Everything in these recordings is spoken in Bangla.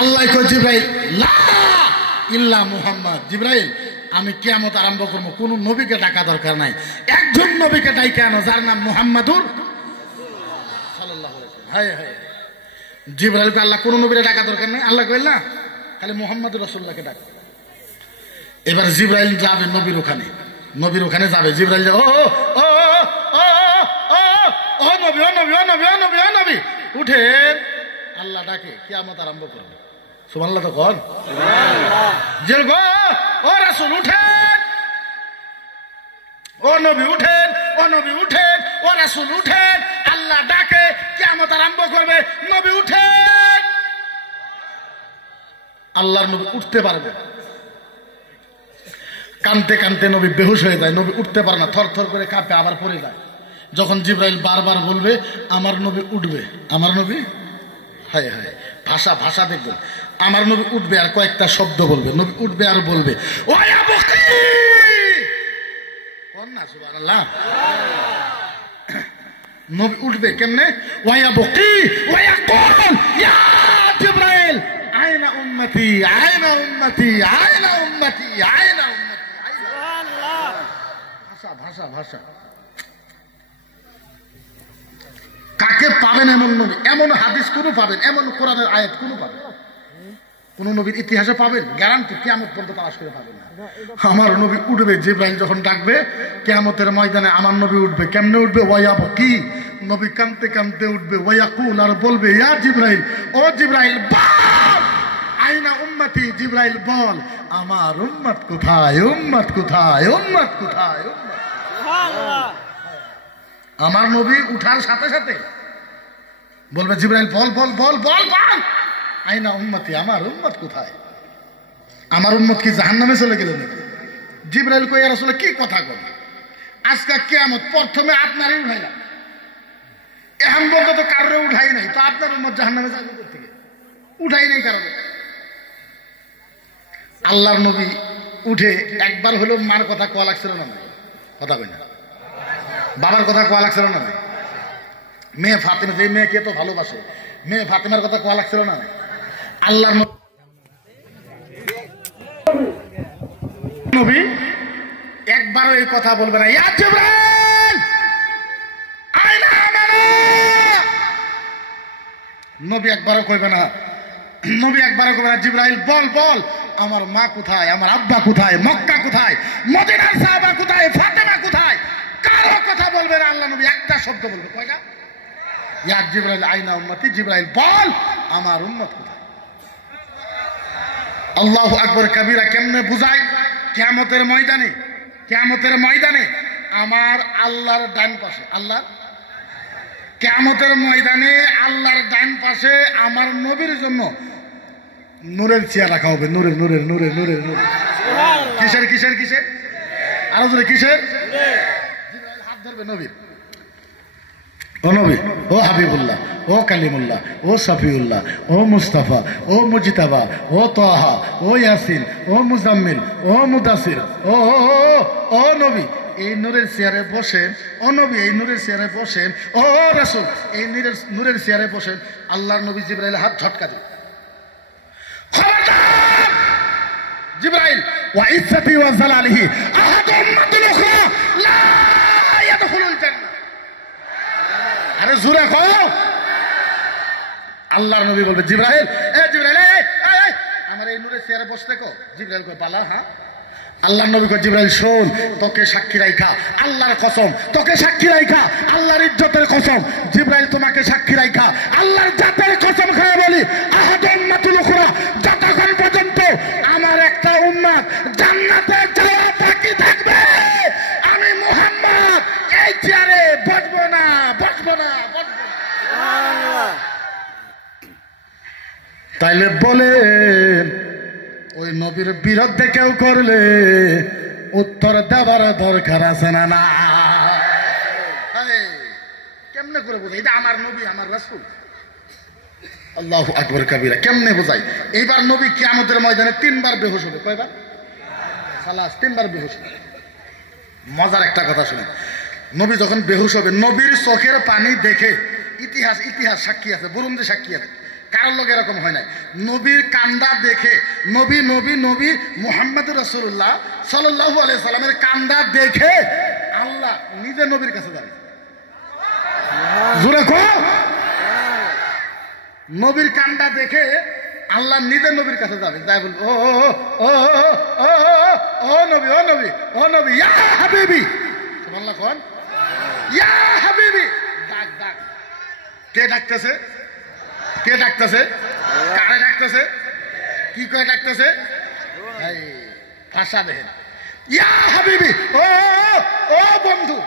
আল্লাহ কয় জিবরাইল লা ইল্লা মুহাম্মদ, জিবরাইল আমি কিয়ামত আরম্ভ করব, কোন নবীকে ডাকা দরকার নাই, একজন নবীকে ডাইকা আনো যার নাম মুহাম্মাদুর সাল্লাল্লাহু আলাইহি ওয়াসাল্লাম। হায় হায়, জিবরাইলকে আল্লাহ কোন নবীকে ডাকা দরকার নাই, আল্লাহ কইল না খালি মুহাম্মদুর রাসূলুল্লাহকে ডাক। এবার জিবরাইল যাবে নবীর ওখানে, নবীর ওখানে যাবে জিবরাইল, ও ও ও ও নবী, ও নবী, ও নবী, ও নবী, ও নবী উঠেন, আল্লাহ ডাকে কিয়ামত আরম্ভ করবে। সুবহানাল্লাহ তো কোন সুবহানাল্লাহ। জেল গো ও রাসূল উঠেন, ও নবী উঠেন, ও নবী উঠেন, ও রাসূল উঠেন, আল্লাহ ডাকে কিয়ামত আরম্ভ করবে, নবী উঠেন। আল্লাহর নবী উঠতে পারবে, কানতে কানতে নবী বেহুশ হয়ে যায়, নবী উঠতে পারে না, থর থর করে কাঁপে, আবার পড়ে যায়। যখন জিবরাইল বারবার বলবে আমার নবী উঠবে, আমার নবী, হায় হায় ভাষা ভাষা দেখবেন, আমার নবী উঠবে আর কয়েকটা শব্দ বলবে, নবী উঠবে আর বলবে ওয়া বকি, কোন না সুবহানাল্লাহ। নবী উঠবে কেমনে, ওয়া বকি ওয়া ইয়াকুল ইয়া জিবরাইল আইনা উম্মতি, আইনা উম্মতি, আইনা উম্মতি, আইনা উম্মতি, সুবহানাল্লাহ। ভাষা ভাষা ভাষা, কাকে পাবেন এমন নবী, এমন হাদিস কোন পাবেন, এমন কোরআনের আয়াত কোন পাবেন, কোন নবীর ইতিহাসে পাবেন, গ্যারান্টি কিয়ামত পর্যন্ত তালাশ করে পাবেন না। আমার নবী উঠবে, জিবরাইল যখন ডাকবে কিয়ামতের ময়দানে আমার নবী উঠবে, কেমনে উঠবে, ওয়া বকি, নবী কাঁদতে কাঁদতে উঠবে, ওয়া ইয়াকুল আর বলবে ইয়া জিবরাইল, ও জিবরাইল বল আইনা উম্মতি, জিবরাইল বল আমার উম্মত কোথায়, উম্মত কোথায়, উম্মত কোথায়, উম্মত। সুবহানাল্লাহ। আমার নবী উঠার সাথে সাথে বলবে জিবরাইল বল বল বল বল বল আইনা উম্মতি, আমার উম্মত কোথায়, আমার উম্মত কি জাহান্নামে চলে গেল নাকি? জিবরাইল কই আর আসলে কি কথা কয়, আজকে কিয়ামত প্রথমে আপনারই উঠাইলাম, এখন বলতে তো কারোর উঠাই নাই, তো আপনার উম্মত জাহান্নামে যাবে কোথা থেকে, উঠাই নাই কারণ। আল্লাহর নবী উঠে একবার হলো মার কথা কোয়া লাগছিল না, কথা কই না, বাবার কথা কোয়া লাগছিল না, মেয়ে ফাতেমা, যে মেয়েকে তো ভালোবাসে, মেয়ে ফাতেমার কথা কোয়া লাগছিল না। আল্লাহর নবী একবারও এই কথা বলবে না, ইয়া জিবরাইল আইনা আমানা, নবী একবারও কইবে না, নবী একবারও কইবে না জিবরাইল বল বল আমার মা কোথায়, আমার আব্বা কোথায়, মক্কা কোথায়, মদিনার সাহাবা কোথায়, ফাতেমা কোথায়, কারো কথা বলবে না। আল্লাহ নবী একটা শব্দ বলবে, কয়টা, ইয়া জিবরাইল আইনা উম্মতি, জিবরাইল বল আমার উম্মত কোথায়। আল্লাহু আকবার কবীরা। কেমনে বুঝাই, কিয়ামতের ময়দানে, কিয়ামতের ময়দানে আমার আল্লাহর ডান পাশে, আল্লাহর কিয়ামতের ময়দানে আল্লাহর ডান পাশে আমার নবীর জন্য নূরের চেয়ার রাখা হবে, নূরের নূরের নূরের নূরের নূরের, কিসের কিসের কিসের, আরো জোরে কিসের, জিবরাইল হাত ধরবে নবীর, ও নবী, ও হাবিবুল্লাহ, ও কালিমুল্লাহ, ও সফিউল্লাহ, ও মুস্তাফা, ও মুজতাবা, ও তাহা, ও ইয়াসিন, ও মুজাম্মিল, ও মুদাসির, ও ও নবী এই নূরের চেয়ারে বসেন, ও নবী এই নূরের চেয়ারে বসেন, ও রাসূল এই নূরের চেয়ারে বসেন। আল্লাহর নবী জিবরাইল হাত ঝটকা দেন, খবরদার জিবরাইল ওয়া ইজ্জতি ওয়া জালালিহি আহাদু উম্মাতুল উখরা লা ইয়াদখুলুল জান্নাহ, আরে জোরে কও। আল্লাহর নবী বলবে জিবরাইল, এ জিবরাইল আমার এই নূরের চেয়ারে বসতে কো। জিবরাইল কয় বালা, হ্যাঁ। আল্লাহর নবী কয় জিবরাইল শোন, তোকে সাক্ষী রাইখা আল্লাহর কসম, তোকে সাক্ষী রাইখা আল্লাহর ইজ্জতের কসম, জিবরাইল তোমাকে সাক্ষী রাইখা আল্লাহর জাতের কসম খায় বলি আহাদু উম্মাতুল উখরা, যতক্ষণ পর্যন্ত আমার একটা উম্মত জান্নাতে যাওয়া বাকি থাকবে আমি মুহাম্মদ এই চেয়ারে বসবো না, বসবো না, বসবো না। তাইলে বলেন ওই নবীর বিরুদ্ধে কেউ করলে উত্তর দেওয়ার দরকার আছে না? না, কেমনে করে বোঝাই এটা আমার নবী, আমার রাসূল। আল্লাহু আকবার কবীরা। কেমনে বোঝাই? এইবার নবী কিয়ামতের ময়দানে 3 বার বেহুশ হবে। কয়বার? খালাস, 3 বার বেহুশ হবে। মজার একটা কথা শুনেন, নবী যখন বেহুশ হবে, নবীর চোখের পানি দেখে ইতিহাস সাক্ষী আছে, বুরুন্দি সাক্ষী আছে, কারোর লোক এরকম হয় নাই। নবীর কান্দা দেখে নবী নবী নবী মুহাম্মদুর রাসূলুল্লাহ সাল্লাল্লাহু আলাইহি সাল্লামের কান্দা দেখে আল্লাহ নিজে নবীর কাছে যাবে। জোরে কো, নবীর কান্দা দেখে আল্লাহ নিজে নবীর কাছে যাবে, যাই বলবো ও ও ও ও নবী ও নবী ও নবী ইয়া হাবিবি, সুবহানাল্লাহ কোন ইয়া হাবিবি, ডাক ডাক। কে ডাকতেছে? কে ডাকতেছে? কারে ডাকতেছে? কি করে ডাকতেছে? এই ভাষা দেখেন, ইয়া হাবিবি, ও ও বন্ধু,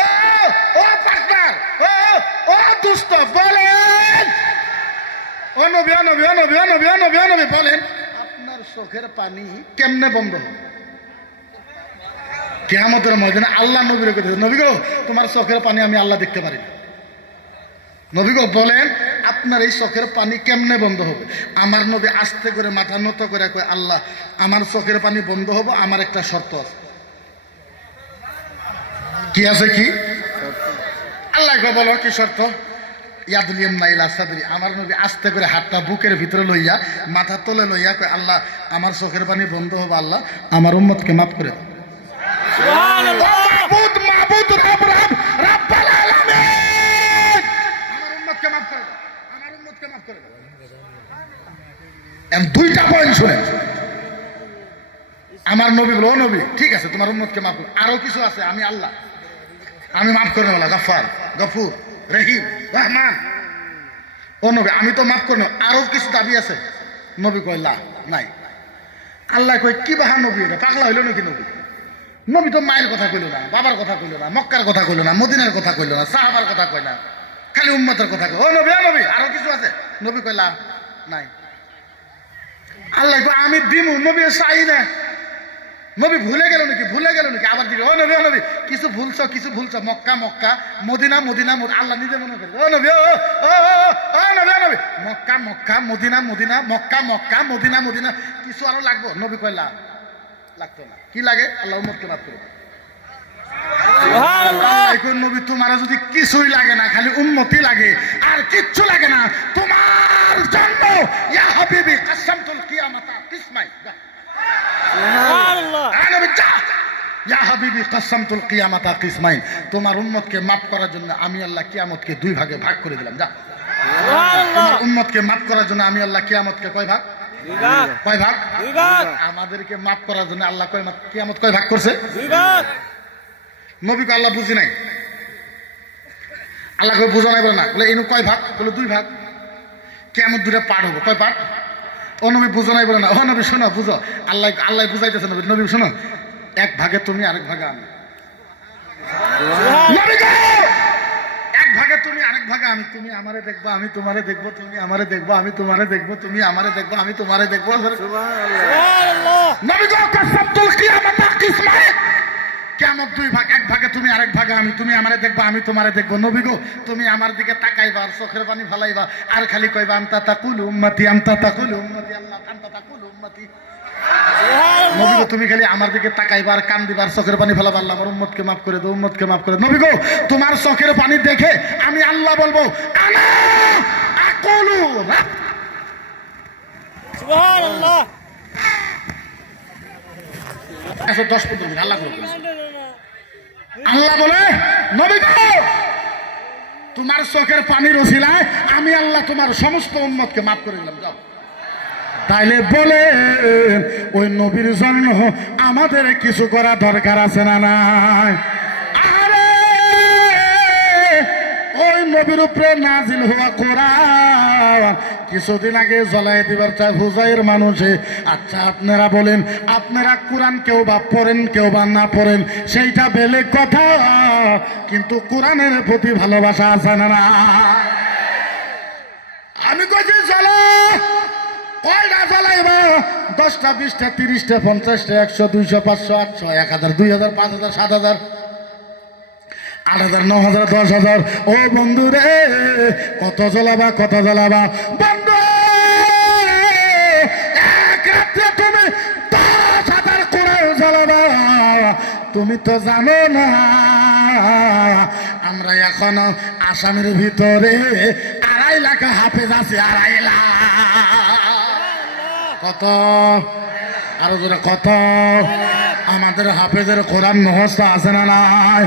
ও ও পার্টনার, ও ও দোস্ত, বলেন ও নবী ও নবী ও নবী ও নবী ও নবী ও নবী, বলেন আপনার চোখের পানি কেমনে বন্ধ হবে? কিয়ামতের ময়দানে আল্লাহ নবীর কথা, নবী গো তোমার চোখের পানি আমি আল্লাহ দেখতে পারি না। নবী গো বলেন আপনার এই চোখের পানি কেমনে বন্ধ হবে? আমার নবী আস্তে করে মাথা নত করে কয়, আল্লাহ আমার চোখের পানি বন্ধ হবে, আমার একটা শর্ত আছে। কি আছে? কি? আল্লাহ গো বলো কি শর্ত? ইয়াদুলিয়াম নাইলা সাদরি, আমার নবী আস্তে করে হাতটা বুকের ভিতরে লইয়া মাথা তলে লইয়া কয়, আল্লাহ আমার চোখের পানি বন্ধ হবে, আল্লাহ আমার উম্মতকে মাফ করে দাও। সুবহানাল্লাহ, মাবুদ মাবুদ রব রব রব্বুল আলামিন, আমার উম্মতকে মাফ করে দাও, আমার উম্মতকে মাফ করে দাও। এম দুইটা পয়েন্ট শুনেন। আমার নবী বলো, ও নবী ঠিক আছে তোমার উম্মতকে মাফ করো, আরো কিছু আছে, আমি আল্লাহ আমি মাফ করে নেব, গাফফার গফুর রহিম রহমান। ও নবী আমি তো মাফ করে নেব, আরো কিছু দাবি আছে। নবী কয় লা নাই। আল্লাহ কয় কি বাহা নবী, এটা পাগলা হইল নাকি? নবী নবী তো মায়ের কথা কইল না, বাবার কথা কইল না, মক্কার কথা কইল না, মদিনার কথা কইল না, সাহাবার কথা কয় না, খালি উম্মতের কথা কয়। ও নবী ও নবী আরো কিছু আছে? নবী কয় লা নাই। আল্লাহ কয় আমি দিমু, নবী চাই না। নবী ভুলে গেল নাকি? ভুলে গেল নাকি? আবার দিবে, ও নবী ও নবী কিছু ভুলছো, কিছু ভুলছো, মক্কা মক্কা মদিনা মদিনা, আল্লাহ নিজে মনে করে, ও নবী ও ও নবী ও নবী Mecca Mecca Medina Medina, Mecca Mecca Medina Medina, কিছু আরো লাগবো? নবী কয় লা লাগতো না। কি লাগে? আল্লাহ উম্মতকে মাফ করে দাও। সুবহানাল্লাহ, নবী তোমার যদি কিছুই লাগে না, খালি উম্মতি লাগে আর কিচ্ছু লাগে না, তোমার জন্য ইয়া হাবিবি কাসামতুল কিয়ামাতা কিসমাই, তোমার উম্মতকে মাফ করার জন্য আমি আল্লাহ কিয়ামতকে দুই ভাগে ভাগ করে দিলাম। যা তোমার উম্মতকে মাফ করার জন্য আমি আল্লাহ কিয়ামতকে কয় ভাগ? কয় ভাগ? আমাদেরকে মাফ করার জন্য আল্লাহ কিয়ামত কয় ভাগ করছে? নবীকে আল্লাহ বুঝি নাই, আল্লাহ কয় বুঝা নাই, বলে না, বলে এনু কয় ভাগ? বলে দুই ভাগ। কিয়ামত দুইটা পার হবো, কয় পার? ও নবী বুঝো নাই, বলে না। ও নবী শোনো, বুঝো, আল্লাহ আল্লাহ বুঝাইতেছে নবী, নবী শোনো, এক ভাগে তুমি আরেক ভাগে আমি, এক ভাগে তুমি আরেক ভাগে আমি, তুমি আমারে দেখবো আমি তোমারে দেখবো, তুমি আমারে দেখবো আমি তোমারে দেখবো, তুমি আমারে দেখবো আমি তোমারে দেখবো। নবী গো কাসামতুল কিয়ামাতা কিসমাইন, কিয়ামত দুই ভাগ, এক ভাগে তুমি আরেক ভাগে আমি, তুমি আমারে দেখবা আমি তোমারে দেখবো। নবী গো তুমি আমার দিকে তাকাইবা আর চোখের পানি ফেলাইবা আর খালি কইবা আনতা তাকুল উম্মতি আনতা তাকুল উম্মতি, আল্লাহ আনতা তাকুল উম্মতি। নবী গো তুমি খালি আমার দিকে তাকাইবা আর কান দিবা আর চোখের পানি ফেলাবা, আল্লাহ আমার উম্মতকে মাফ করে দাও, উম্মতকে মাফ করে দাও। নবী গো তোমার চোখের পানি দেখে আমি আল্লাহ বলবো আনা আকুলু, সুবহানাল্লাহ। 10-15 মিনিট আল্লাহ করে আল্লাহ বলে, নবী গো তোমার চোখের পানির ওসিলায় আমি আল্লাহ তোমার সমস্ত উম্মতকে মাফ করে দিলাম, যাও। তাইলে বলে ওই নবীর জন্য আমাদের কিছু করা দরকার আছে না নাই? আরে ওই নবীর উপরে নাজিল হওয়া কোরআন কিছুদিন আগে জ্বলাই দিবার চায় হুজাইর মানুষে। আচ্ছা আপনারা বলেন, আপনারা কোরআন কেউ বা পড়েন কেউ বা না পড়েন সেইটা বেলেগ কথা, কিন্তু কোরআনের প্রতি ভালোবাসা আছে না না? আমি কইছি চলো, কয়টা জ্বলাইবা? 10টা 20টা 30টা 50টা 100 200 500 800 1000 2000 5000 7000 8000 9000 10000। ও বন্ধু রে কত জ্বলাবা, কত জ্বলাবা বন্ধু? এক রাত্রে তুমি 10,000 করে জ্বলাবা। তুমি তো জানো না আমরা এখন আসামের ভিতরে 2.5 লাখ হাফেজ আছে। 2.5 লাখ। কত? আরো জোরে কত? আমাদের হাফেজের কোরআন মুখস্থ আছে না নাই?